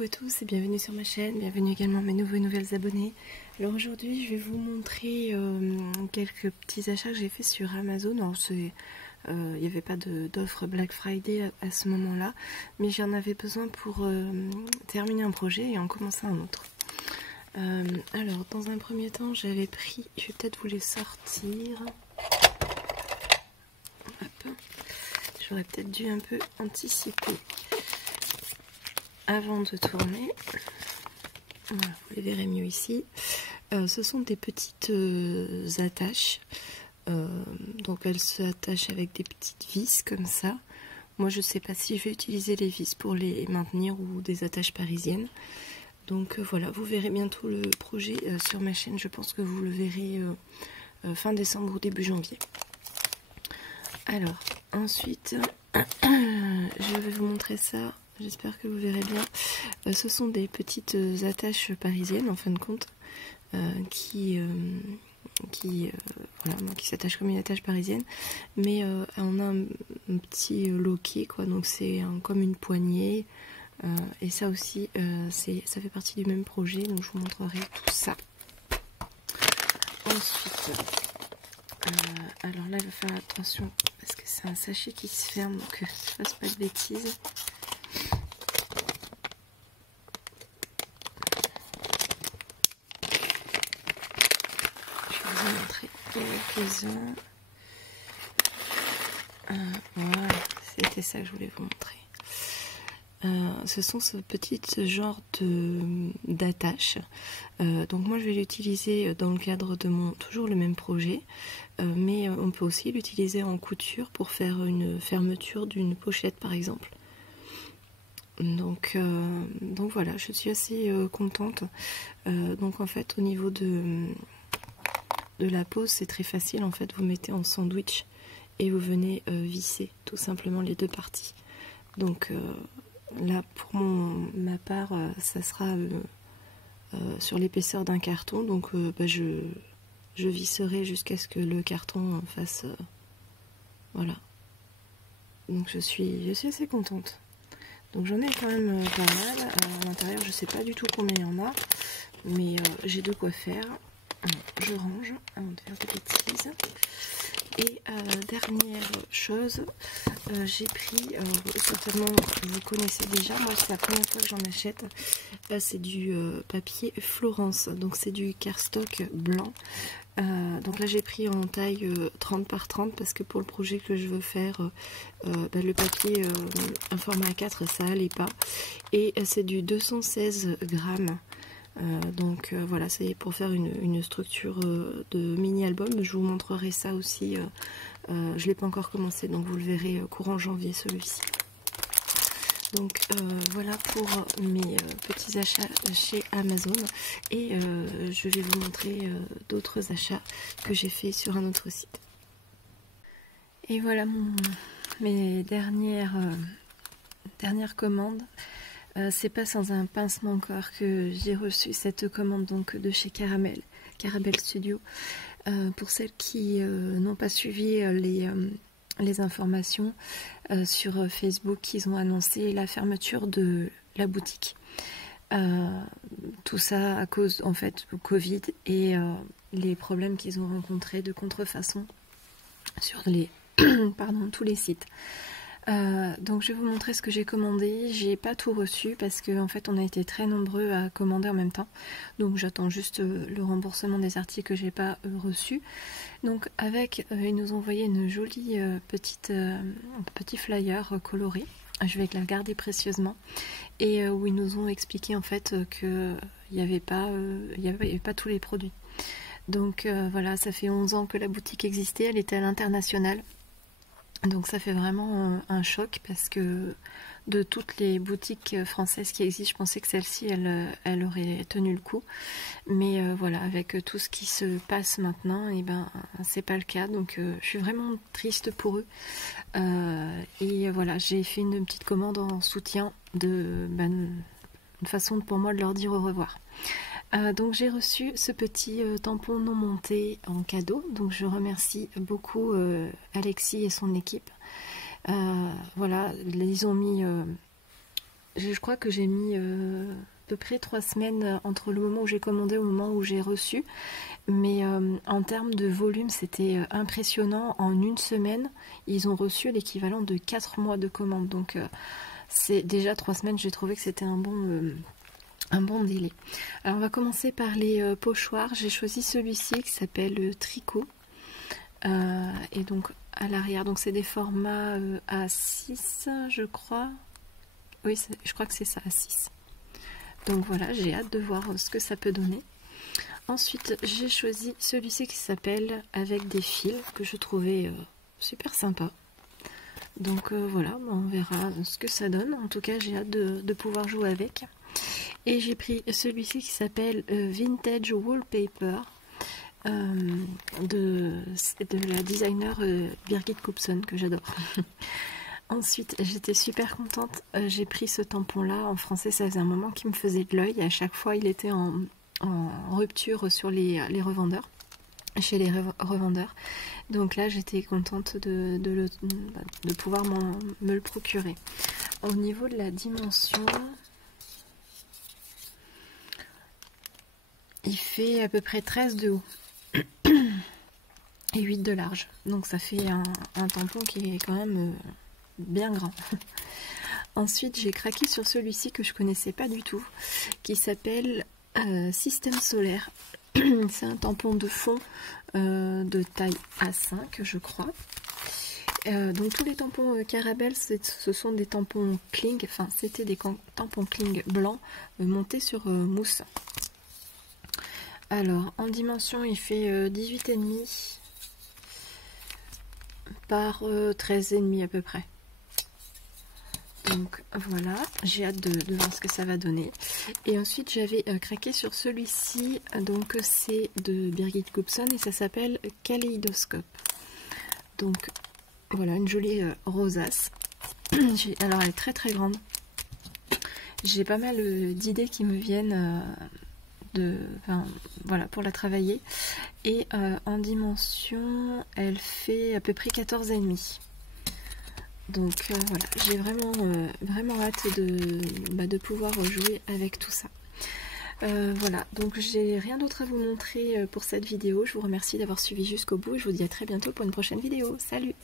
Coucou à tous et bienvenue sur ma chaîne, bienvenue également à mes nouveaux et nouvelles abonnés. Alors aujourd'hui je vais vous montrer quelques petits achats que j'ai fait sur Amazon. Alors il n'y avait pas d'offre Black Friday à ce moment là, mais j'en avais besoin pour terminer un projet et en commencer un autre. Alors dans un premier temps j'avais pris, je vais peut-être vous les sortir. J'aurais peut-être dû un peu anticiper avant de tourner. Voilà, vous les verrez mieux ici. Ce sont des petites attaches. Donc elles s'attachent avec des petites vis comme ça. Moi je ne sais pas si je vais utiliser les vis pour les maintenir ou des attaches parisiennes. Donc voilà, vous verrez bientôt le projet sur ma chaîne. Je pense que vous le verrez fin décembre ou début janvier. Alors ensuite je vais vous montrer ça. J'espère que vous verrez bien. Ce sont des petites attaches parisiennes en fin de compte qui s'attachent comme une attache parisienne, mais on a un petit loquet quoi, donc c'est comme une poignée et ça aussi ça fait partie du même projet, donc je vous montrerai tout ça. Ensuite, alors là il va faire attention parce que c'est un sachet qui se ferme, donc je ne fasse pas de bêtises. Quelques-uns. Voilà, c'était ça que je voulais vous montrer. Ce sont ce petit genre d'attache. Donc moi je vais l'utiliser dans le cadre de toujours le même projet, mais on peut aussi l'utiliser en couture pour faire une fermeture d'une pochette par exemple. Donc voilà, je suis assez contente. Donc en fait au niveau de la pose, c'est très facile. En fait, vous mettez en sandwich et vous venez visser tout simplement les deux parties. Donc là, pour ma part, ça sera sur l'épaisseur d'un carton. Donc je visserai jusqu'à ce que le carton fasse voilà. Donc je suis assez contente. Donc j'en ai quand même pas mal. À l'intérieur, je sais pas du tout combien il y en a, mais j'ai de quoi faire. Je range avant de faire des bêtises. Et dernière chose, j'ai pris, certainement vous connaissez déjà, moi c'est la première fois que j'en achète, c'est du papier Florence, donc c'est du cardstock blanc. Donc là j'ai pris en taille 30 par 30 parce que pour le projet que je veux faire, le papier un format A4 ça allait pas, et c'est du 216 grammes. Donc voilà, c'est pour faire une structure de mini-album. Je vous montrerai ça aussi. Je ne l'ai pas encore commencé, donc vous le verrez courant janvier celui-ci. Donc voilà pour mes petits achats chez Amazon. Et je vais vous montrer d'autres achats que j'ai fait sur un autre site. Et voilà mes dernières commandes. C'est pas sans un pincement encore que j'ai reçu cette commande donc de chez Caramel Studio. Pour celles qui n'ont pas suivi les informations sur Facebook, ils ont annoncé la fermeture de la boutique. Tout ça à cause en fait du Covid et les problèmes qu'ils ont rencontrés de contrefaçon sur tous les sites. Donc je vais vous montrer ce que j'ai commandé. J'ai pas tout reçu parce qu'en fait on a été très nombreux à commander en même temps, donc j'attends juste le remboursement des articles que j'ai pas reçus. Donc avec ils nous ont envoyé une jolie petit flyer coloré, je vais la garder précieusement, et où ils nous ont expliqué en fait que il n'y avait pas tous les produits. Donc voilà, ça fait 11 ans que la boutique existait, elle était à l'international. Donc ça fait vraiment un choc parce que de toutes les boutiques françaises qui existent, je pensais que celle-ci, elle aurait tenu le coup. Mais voilà, avec tout ce qui se passe maintenant, et ben c'est pas le cas. Donc je suis vraiment triste pour eux. Et voilà, j'ai fait une petite commande en soutien une façon pour moi de leur dire au revoir. Donc j'ai reçu ce petit tampon non monté en cadeau, donc je remercie beaucoup Alexis et son équipe. Voilà, ils ont mis je crois que j'ai mis à peu près 3 semaines entre le moment où j'ai commandé et au moment où j'ai reçu. Mais en termes de volume, c'était impressionnant. En une semaine, ils ont reçu l'équivalent de 4 mois de commande. Donc c'est déjà 3 semaines, j'ai trouvé que c'était un bon délai. Alors on va commencer par les pochoirs. J'ai choisi celui-ci qui s'appelle Tricot. Et donc à l'arrière, donc c'est des formats A6, je crois. Oui, je crois que c'est ça, A6. Donc voilà, j'ai hâte de voir ce que ça peut donner. Ensuite, j'ai choisi celui-ci qui s'appelle Avec des fils, que je trouvais super sympa. Donc voilà, on verra ce que ça donne. En tout cas, j'ai hâte de pouvoir jouer avec. Et j'ai pris celui-ci qui s'appelle Vintage Wallpaper de la designer Birgit Koopson, que j'adore. Ensuite, j'étais super contente. J'ai pris ce tampon-là. En français, ça faisait un moment qu'il me faisait de l'œil. À chaque fois, il était en rupture sur les revendeurs, chez les revendeurs. Donc là, j'étais contente de pouvoir me le procurer. Au niveau de la dimension, il fait à peu près 13 de haut et 8 de large. Donc ça fait un tampon qui est quand même bien grand. Ensuite, j'ai craqué sur celui-ci que je connaissais pas du tout, qui s'appelle Système solaire. C'est un tampon de fond de taille A5, je crois. Donc tous les tampons Caramel, ce sont des tampons Kling, enfin c'était des tampons Kling blancs montés sur mousse. Alors en dimension, il fait 18,5 par 13,5 à peu près. Donc voilà, j'ai hâte de voir ce que ça va donner. Et ensuite j'avais craqué sur celui-ci, donc c'est de Birgit Koopson et ça s'appelle Kaléidoscope. Donc voilà, une jolie rosace. Alors elle est très très grande. J'ai pas mal d'idées qui me viennent voilà, pour la travailler. Et en dimension, elle fait à peu près 14,5. Donc voilà, j'ai vraiment hâte de pouvoir jouer avec tout ça. Voilà, donc j'ai rien d'autre à vous montrer pour cette vidéo. Je vous remercie d'avoir suivi jusqu'au bout et je vous dis à très bientôt pour une prochaine vidéo. Salut!